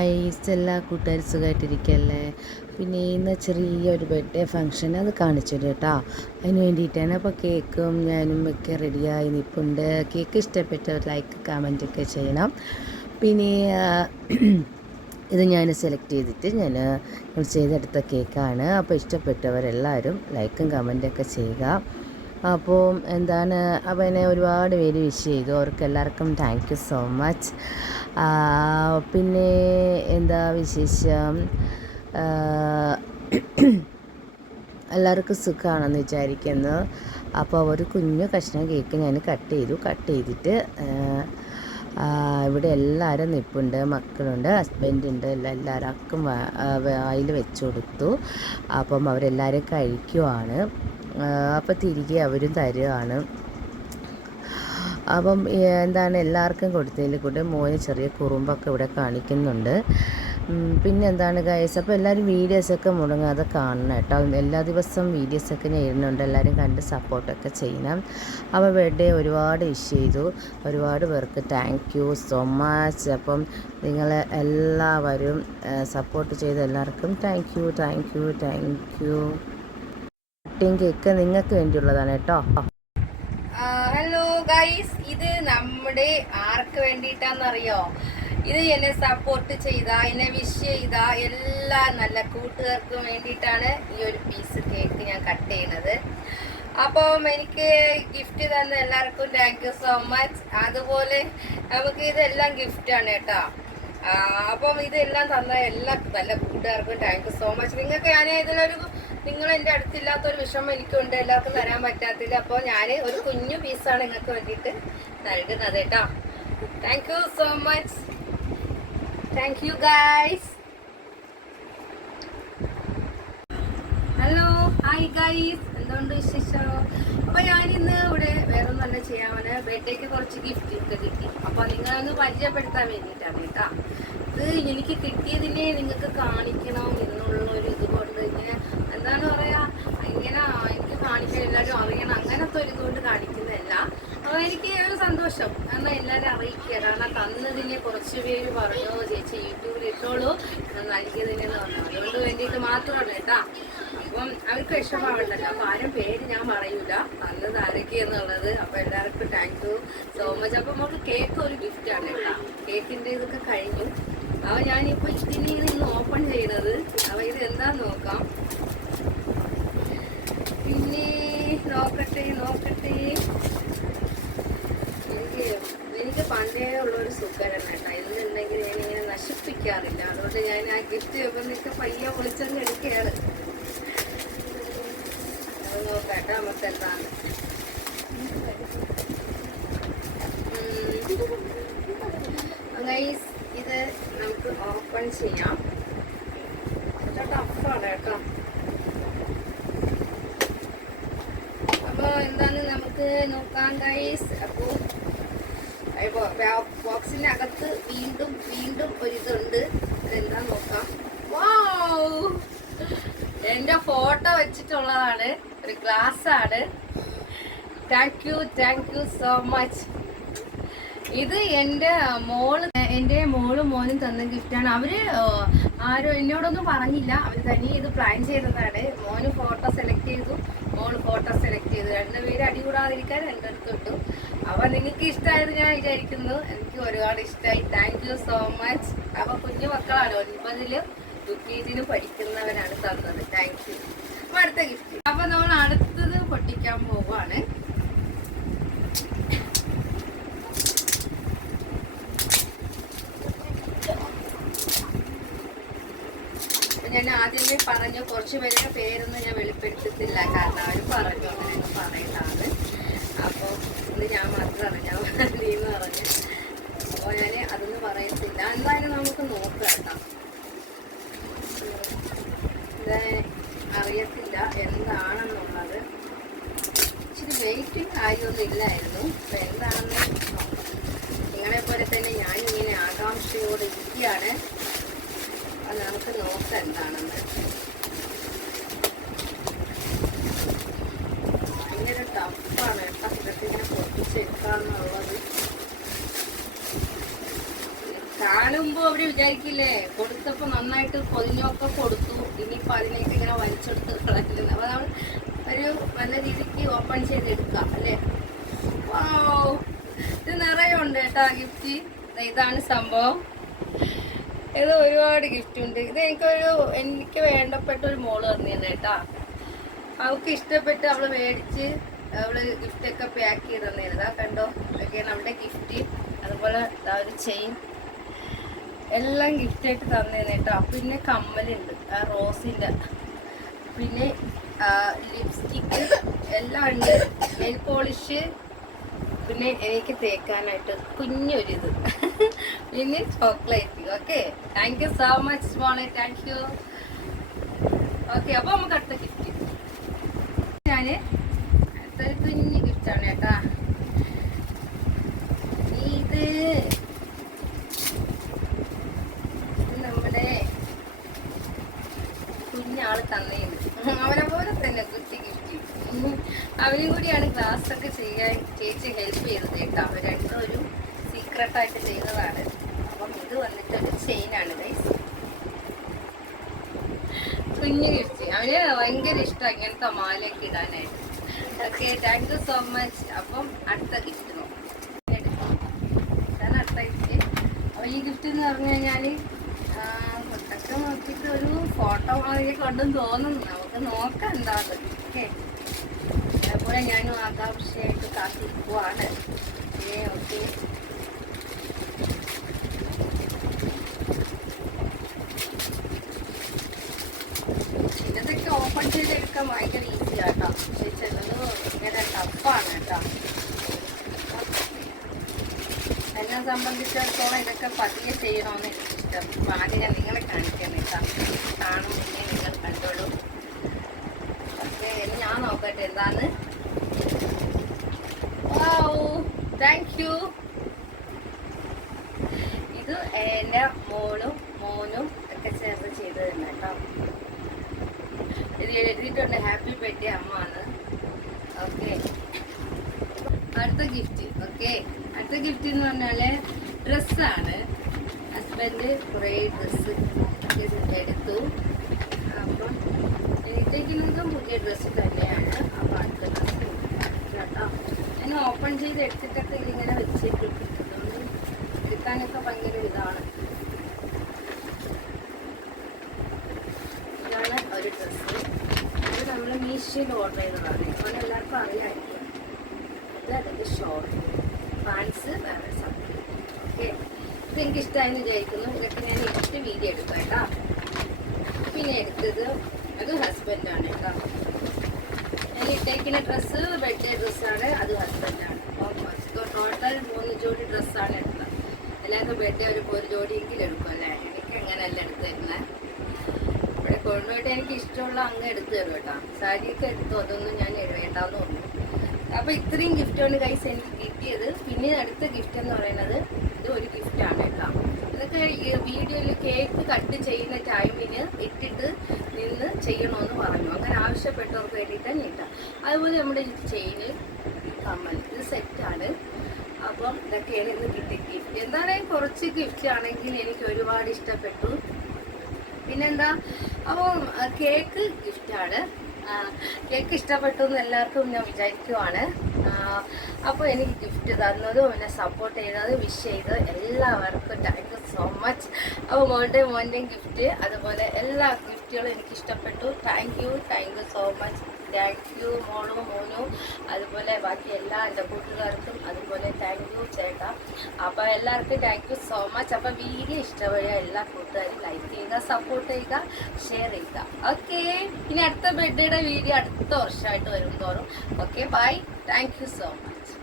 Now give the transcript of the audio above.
Guys എല്ലാ സുഖമായിട്ടിരിക്കല്ലേ പിന്നെ ഇന്ന് ചെറിയൊരു ബർത്ത്ഡേ ഫംഗ്ഷൻ അത് കാണിച്ചു തരും കേട്ടോ. അതിന് വേണ്ടിയിട്ടാണ് അപ്പോൾ കേക്കും ഞാനും ഒക്കെ റെഡിയായി നിൽപ്പുണ്ട് കേക്ക് ഇഷ്ടപ്പെട്ടവർ ലൈക്ക് കമന്റ് ഒക്കെ ചെയ്യണം. പിന്നെ ഇത് ഞാൻ സെലക്ട് ചെയ്തിട്ട് ഞാൻ ചെയ്തെടുത്ത കേക്കാണ് അപ്പോൾ ഇഷ്ടപ്പെട്ടവരെല്ലാവരും ലൈക്കും കമന്റൊക്കെ ചെയ്യുക. അപ്പോൾ എന്താണ് അവനെ ഒരുപാട് പേര് വിഷ് ചെയ്തു. അവർക്ക് എല്ലാവർക്കും താങ്ക് യു സോ മച്ച് പിന്നെ എന്താ വിശേഷം? എല്ലാവർക്കും സുഖമാണെന്ന് വിചാരിക്കുന്നു. അപ്പോൾ ഒരു കുഞ്ഞു കഷ്ണം കേക്ക് ഞാൻ കട്ട് ചെയ്തു. കട്ട് ചെയ്തിട്ട് ഇവിടെ എല്ലാവരും നിൽപ്പുണ്ട് മക്കളുണ്ട് ഹസ്ബൻഡുണ്ട് എല്ലാ എല്ലാവർക്കും വായിൽ വെച്ച് കൊടുത്തു. അപ്പം അവരെല്ലാവരും കഴിക്കുവാണ്. അപ്പോൾ തിരികെ അവരും തരുകയാണ് അപ്പം എന്താണ് എല്ലാവർക്കും കൊടുത്തതിൽ കൂടെ മോന് ചെറിയ കുറുമ്പൊക്കെ ഇവിടെ കാണിക്കുന്നുണ്ട്. പിന്നെ എന്താണ് ഗൈസ് അപ്പോൾ എല്ലാവരും വീഡിയോസൊക്കെ മുടങ്ങാതെ കാണണം കേട്ടോ. എല്ലാ ദിവസവും വീഡിയോസൊക്കെ ഞാൻ ഇടുന്നുണ്ട്. എല്ലാവരും കണ്ട് സപ്പോർട്ടൊക്കെ ചെയ്യണം. അപ്പോൾ ബർത്ത്ഡേ ഒരുപാട് വിഷ് ചെയ്തു. ഒരുപാട് പേർക്ക് താങ്ക് യു സോ മച്ച് അപ്പം നിങ്ങൾ എല്ലാവരും സപ്പോർട്ട് ചെയ്ത എല്ലാവർക്കും thank you thank you thank you cutting cake നിങ്ങൾക്ക് വേണ്ടിയുള്ളതാണ് കേട്ടോ. ഹലോ ഗൈസ് ഇത് നമ്മുടെ ആർക്ക് വേണ്ടിയിട്ടാണെന്നറിയോ ഇത് എന്നെ സപ്പോർട്ട് ചെയ്ത എന്നെ വിഷ് ചെയ്ത എല്ലാ നല്ല കൂട്ടുകാർക്കും വേണ്ടിയിട്ടാണ് ഈ ഒരു പീസ് കേക്ക് ഞാൻ കട്ട് ചെയ്യുന്നത് അപ്പം എനിക്ക് ഗിഫ്റ്റ് തന്ന എല്ലാവർക്കും താങ്ക് യു സോ മച്ച് അതുപോലെ നമുക്ക് ഇതെല്ലാം ഗിഫ്റ്റാണ് കേട്ടോ. അപ്പം ഇതെല്ലാം തന്ന എല്ലാ നല്ല കൂട്ടുകാർക്കും താങ്ക് യു സോ മച്ച് നിങ്ങൾക്ക് ഞാൻ ഇതിലൊരു നിങ്ങൾ എന്റെ എന്റെ അടുത്തില്ലാത്തൊരു വിഷമം എനിക്കുണ്ട്. എല്ലാവർക്കും തരാൻ പറ്റാത്തില്ല അപ്പോൾ ഞാൻ ഒരു കുഞ്ഞു പീസാണ് നിങ്ങൾക്ക് വേണ്ടിയിട്ട് നൽകുന്നത് കേട്ടോ. Thank you so much thank you guys hello hi guys എന്തുകൊണ്ട് വിശേഷം? അപ്പൊ ഞാനിന്ന് ഇവിടെ വേറെ തന്നെ ചെയ്യാൻ ബർത്ത്ഡേക്ക് കുറച്ച് ഗിഫ്റ്റ് ഒക്കെ കിട്ടി. അപ്പൊ നിങ്ങളൊന്ന് പരിചയപ്പെടുത്താൻ വേണ്ടിയിട്ടാണ് കേട്ടോ. ഇത് എനിക്ക് കിട്ടിയതിനെ നിങ്ങൾക്ക് കാണിക്കണം എന്നുള്ള ഒരു ഇത് കൊണ്ട് ഇങ്ങനെ എന്താണ് പറയാ ഇങ്ങനെ എനിക്ക് കാണിക്കാൻ എല്ലാവരും അറിയണം. അങ്ങനത്തെ ഒരു ഇതുകൊണ്ട് കാണിക്കുന്നതല്ല. അപ്പൊ എനിക്ക് ഒരു സന്തോഷം. കാരണം എല്ലാവരും അറിയിക്കുക. കാരണം തന്നതിനെ കുറച്ച് പേര് പറഞ്ഞു ചേച്ചി യൂട്യൂബിൽ ഇട്ടോളൂ. നൽകിയതിനെന്ന് പറഞ്ഞു. അതുകൊണ്ട് വേണ്ടിയിട്ട് മാത്രമാണ് കേട്ടാ. അപ്പം അവർക്ക് വിഷമമുണ്ടല്ലോ അപ്പൊ ആരും പേര് ഞാൻ പറയൂല. നല്ലത് ആരൊക്കെ എന്നുള്ളത്. അപ്പൊ എല്ലാവർക്കും താങ്ക് യു സോ മച്ച് അപ്പൊ നമുക്ക് കേക്ക് ഒരു ഗിഫ്റ്റ് ആണ് കേട്ടോ. കേക്കിന്റെ ഇതൊക്കെ കഴിഞ്ഞു. അവ ഞാനിപ്പോ ഇത് ഇന്ന് ഓപ്പൺ ചെയ്യണത്. അപ്പൊ ഇത് എന്താന്ന് നോക്കാം. പിന്നെ നോക്കട്ടെ നോക്കട്ടെ. എനിക്ക് എനിക്ക് പണ്ടേ ഉള്ള ഒരു സുഖരം കേട്ടോ. ഇന്നുണ്ടെങ്കിൽ ഞാൻ ഇങ്ങനെ നശിപ്പിക്കാറില്ല. അതുകൊണ്ട് ഞാൻ ആ ഗിഫ്റ്റ് വെക്കുന്നൊക്കെ പയ്യ പൊളിച്ചങ്ങ് എടുക്കുകയാണ്. അത് നോക്കാട്ടോ നമുക്ക് എന്താണ് ഇത് നമുക്ക് ഓപ്പൺ ചെയ്യാം. ടഫാണ് കേട്ടോ. അപ്പൊ എന്താന്ന് നമുക്ക് നോക്കാം ഗൈസ് അപ്പോ ബോക്സിനകത്ത് വീണ്ടും വീണ്ടും ഒരിതുണ്ട്. അതെന്താ നോക്കാം. വാ എന്റെ ഫോട്ടോ വെച്ചിട്ടുള്ളതാണ്. ഒരു ഗ്ലാസ് ആണ്. Thank you thank you so much ഇത് എന്റെ മോൾ എന്റെ മോളും മോനും തന്ന ഗിഫ്റ്റാണ് അവർ ആരോ എന്നോടൊന്നും പറഞ്ഞില്ല. അവർ തനിയെ ഇത് പ്ലാൻ ചെയ്തതാണ്. മോന് ഫോട്ടോ സെലക്ട് ചെയ്തു. ചെയ്തു. രണ്ടുപേരും അടികൂടാതിരിക്കാൻ അടുത്ത് കിട്ടും അപ്പൊ നിങ്ങൾക്ക് ഇഷ്ടമായത് ഞാൻ വിചാരിക്കുന്നു. എനിക്ക് ഒരുപാട് ഇഷ്ടമായി താങ്ക് യു സോ മച്ച് അപ്പൊ കുഞ്ഞു മക്കളാണ് ഒൻപതിലും യു പഠിക്കുന്നവരാണ് തന്നത്. താങ്ക് യു അടുത്ത ഗിഫ്റ്റ് അപ്പൊ നമ്മൾ അടുത്തത് പൊട്ടിക്കാൻ പോവാണ് അപ്പൊ ഞാൻ ആദ്യമേ പറഞ്ഞു കുറച്ച് പേരുടെ പേരൊന്നും ഞാൻ വെളിപ്പെടുത്തത്തില്ല കാരണം അവർ പറഞ്ഞു അങ്ങനെ പറയുന്നതാണ്. അപ്പോൾ ഇത് ഞാൻ മാത്രമാണ് ഞാൻ നീന്ന് പറഞ്ഞു. അപ്പോൾ ഞാൻ അതൊന്നും പറയത്തില്ല. എന്തായാലും നമുക്ക് നോക്കാം കേട്ടോ. ഇത് അറിയത്തില്ല എന്താണെന്നുള്ളത്. ഇച്ചിരി വെയിറ്റും കാര്യമൊന്നും ഇല്ലായിരുന്നു. അപ്പം എന്താണെന്ന് നോക്കാം. നിങ്ങളെ പോലെ തന്നെ ഞാൻ ഇങ്ങനെ ആകാംക്ഷയോടെ ഇരിക്കുകയാണ്. കാണുമ്പോ അവർ വിചാരിക്കില്ലേ കൊടുത്തപ്പോ നന്നായിട്ട് പൊതിഞ്ഞൊക്കെ കൊടുത്തു ഇനിയിപ്പൊ അതിനേക്ക് ഇങ്ങനെ വലിച്ചെടുത്ത് കളയുന്നത് അപ്പൊ നമ്മൾ ഒരു നല്ല രീതിക്ക് ഓപ്പൺ ചെയ്തെടുക്കാം അല്ലേ. ഇത് നിറയെ ഉണ്ട് കേട്ടോ ഗിഫ്റ്റ്. ഇതാണ് സംഭവം. ഇത് ഒരുപാട് ഗിഫ്റ്റ് ഉണ്ട്. ഇത് എനിക്കൊരു എനിക്ക് വേണ്ടപ്പെട്ട ഒരു മോൾ തന്നെയാണ് കേട്ടാ. അവൾക്ക് ഇഷ്ടപ്പെട്ട് അവൾ മേടിച്ച് അവൾ ഗിഫ്റ്റൊക്കെ പാക്ക് ചെയ്ത് തന്നിരുന്നതാ കണ്ടോ? ഇതൊക്കെയാണ് അവളുടെ ഗിഫ്റ്റ് അതുപോലെ ഒരു ചെയിൻ എല്ലാം ഗിഫ്റ്റായിട്ട് തന്നേന്ന് കേട്ടോ. പിന്നെ കമ്മലുണ്ട്. ആ റോസിന്റെ. പിന്നെ ലിപ്സ്റ്റിക്ക് എല്ലാം ഉണ്ട്. നെയിൽ പോളിഷ് പിന്നെ എനിക്ക് തേക്കാനായിട്ട് കുഞ്ഞൊരിത്. പിന്നെ chocolate okay thank you so much മോളെ താങ്ക് യു ഓക്കെ അപ്പൊ നമുക്ക് അടുത്ത ഗിഫ്റ്റ് ഞാൻ അടുത്തൊരു കുഞ്ഞ് ഗിഫ്റ്റാണ് കേട്ടാ. ഇത് നമ്മുടെ കുഞ്ഞാൾ തന്നേന്ന്. അവനെ പോലെ തന്നെ കുറ്റി ഗിഫ്റ്റ് അവനും കൂടിയാണ് ക്ലാസ് ഒക്കെ ചെയ്യാൻ ചേച്ചി ഹെൽപ്പ് ചെയ്തത് കേട്ടോ. അവർ രണ്ടും ഒരു സീക്രട്ടായിട്ട് ചെയ്യുന്നതാണ്. അപ്പം ഇത് വന്നിട്ട് ഒരു ചെയിനാണ് ഗൈസ് കുഞ്ഞു ഗിഫ്റ്റ്. അവന് ഭയങ്കര ഇഷ്ടം ഇങ്ങനത്തെ മാലയൊക്കെ ഇടാനായിട്ട്. Okay thank you so much അപ്പം അടുത്ത ഗിഫ്റ്റ് നോക്കാം. ഞാൻ അടുത്ത ഗിഫ്റ്റ് അപ്പോൾ ഈ ഗിഫ്റ്റ് എന്ന് പറഞ്ഞു കഴിഞ്ഞാൽ മുട്ടൊക്കെ നോക്കിയിട്ട് ഒരു ഫോട്ടോ മാതിരി കണ്ടും തോന്നുന്നു നമുക്ക് നോക്കാം എന്താത് ഓക്കെ. അതുപോലെ ഞാനും ആകാംക്ഷയായിട്ട് കാത്തിരിക്കുവാണ്. ഓക്കെ. ഓപ്പൺ ചെയ്തെടുക്കാൻ ഭയങ്കര ഈസി ആട്ടോ പക്ഷെ ചിലത് ഭയങ്കര ടഫാണ് കേട്ടോ. എന്നെ സംബന്ധിച്ചിടത്തോളം ഇതൊക്കെ പതിയെ ചെയ്യണമെന്ന് എനിക്കിഷ്ടം. അപ്പൊ ആദ്യം ഞാൻ നിങ്ങളെ കാണിക്കാൻ കേട്ടോ. കാണുന്നില്ലേ നിങ്ങൾ കണ്ടോളൂ. ഓക്കെ ഞാൻ നോക്കട്ടെ എന്താന്ന്. താങ്ക് യു ഇത് എന്റെ മോളും മോനും ഒക്കെ ചേർന്ന് ചെയ്തത് തന്നെ കേട്ടോ. ഇത് എഴുതിയിട്ടുണ്ട് ഹാപ്പി ബർത്ത്ഡേ അമ്മ ആണ് ഓക്കെ. അടുത്ത ഗിഫ്റ്റ് ഓക്കെ. അടുത്ത ഗിഫ്റ്റ് എന്ന് പറഞ്ഞാൽ ഡ്രസ്സാണ് ഹസ്ബൻഡ് കുറേ ഡ്രസ്സ് എടുത്തു. അപ്പം ഇട്ടേക്കുന്നതും പുതിയ ഡ്രസ്സ് തന്നെയാണ്. അപ്പം അടുത്ത ഡ്രസ്സ് കേട്ടോ. ഞാൻ ഓപ്പൺ ചെയ്ത് എടുത്തിട്ടൊക്കെ ഇങ്ങനെ വെച്ചേക്കും അതുകൊണ്ട് എടുക്കാനൊക്കെ ഭയങ്കര ഇതാണ് ഒരു ഡ്രസ്സ് ഇത് മീഷോയിൽ ഓർഡർ ചെയ്തതാണ്. അതുകൊണ്ട് എല്ലാവർക്കും അറിയാമായിരിക്കും അത് അതിന്റെ ഷോർട്ട് പാൻസ് വേറെ സംതിങ് ഓക്കെ ഇത് എനിക്ക് ഇഷ്ടമായെന്ന് വിചാരിക്കുന്നു. ഇതൊക്കെ ഞാൻ എട്ട് വീഡിയോ എടുക്കാം കേട്ടോ. പിന്നെ എടുത്തത് അത് ഹസ്ബൻഡാണ് കേട്ടോ. ഞാൻ ഇട്ടേക്കുന്ന ഡ്രസ്സ് ബർത്ത്ഡേ ഡ്രസ്സാണ് അത് ഹസ്ബൻഡാണ് അപ്പോൾ ടോട്ടൽ മൂന്ന് ജോഡി ഡ്രസ്സാണ് എടുത്തത്. എല്ലാവർക്കും ബർത്ത്ഡേ ഒരു ഒരു ജോഡിയെങ്കിലും എടുക്കും അല്ലേ? എനിക്ക് അങ്ങനെയല്ല എടുത്തു തരുന്നത് ഇവിടെ കൊണ്ടുപോയിട്ട് എനിക്ക് ഇഷ്ടമുള്ള അങ്ങ് എടുത്തു തരും കേട്ടോ. സാരിയൊക്കെ എടുത്തു അതൊന്നും ഞാൻ എഴുതേണ്ടെന്ന് പറഞ്ഞു അപ്പൊ ഇത്രയും ഗിഫ്റ്റാണ് കൈസ് എനിക്ക് കിട്ടിയത്. പിന്നെ അടുത്ത ഗിഫ്റ്റ് എന്ന് പറയുന്നത് ഇത് ഒരു ഗിഫ്റ്റാണ് കേട്ടോ. ഇതൊക്കെ വീഡിയോയിൽ കേക്ക് കട്ട് ചെയ്യുന്ന ടൈമിന് ഇട്ടിട്ട് നിന്ന് ചെയ്യണമെന്ന് പറഞ്ഞു. അങ്ങനെ ആവശ്യപ്പെട്ടവർക്ക് വേണ്ടിയിട്ടാണ് കേട്ടോ അതുപോലെ നമ്മുടെ ചെയിന് കമ്മൽ ഇത് സെറ്റാണ് അപ്പം ഇതൊക്കെയാണ് ഇന്ന് കിട്ടിയ ഗിഫ്റ്റ് എന്തായാലും കുറച്ച് ഗിഫ്റ്റ് ആണെങ്കിൽ എനിക്ക് ഒരുപാട് ഇഷ്ടപ്പെട്ടു. പിന്നെന്താ? അപ്പോൾ കേക്ക് ഗിഫ്റ്റാണ്. കേക്ക് ഇഷ്ടപ്പെട്ടു എന്ന് എല്ലാവർക്കും ഞാൻ വിചാരിക്കുവാണ്. അപ്പോൾ എനിക്ക് ഗിഫ്റ്റ് തന്നതും എന്നെ സപ്പോർട്ട് ചെയ്തത് വിഷ് ചെയ്തത് എല്ലാവർക്കും താങ്ക് യു സോ മച്ച് അപ്പോൾ മോന്റെ മോന്റെയും ഗിഫ്റ്റ് അതുപോലെ എല്ലാ ഗിഫ്റ്റുകളും എനിക്ക് ഇഷ്ടപ്പെട്ടു. Thank you thank you so much thank you മോളും മോനും. അതുപോലെ ബാക്കി എല്ലാ എന്റെ കൂട്ടുകാർക്കും അതുപോലെ താങ്ക് യു ചേട്ടാ. അപ്പോൾ എല്ലാവർക്കും താങ്ക് യു സോ മച്ച് അപ്പോൾ വീഡിയോ ഇഷ്ടമായ എല്ലാ കൂട്ടുകാരും ലൈക്ക് ചെയ്യുക സപ്പോർട്ട് ചെയ്യുക ഷെയർ ചെയ്യുക. ഓക്കെ ഇനി അടുത്ത ബർത്ത്ഡേയുടെ വീഡിയോ അടുത്ത വർഷമായിട്ട് വരും തോറും. Okay bye thank you so much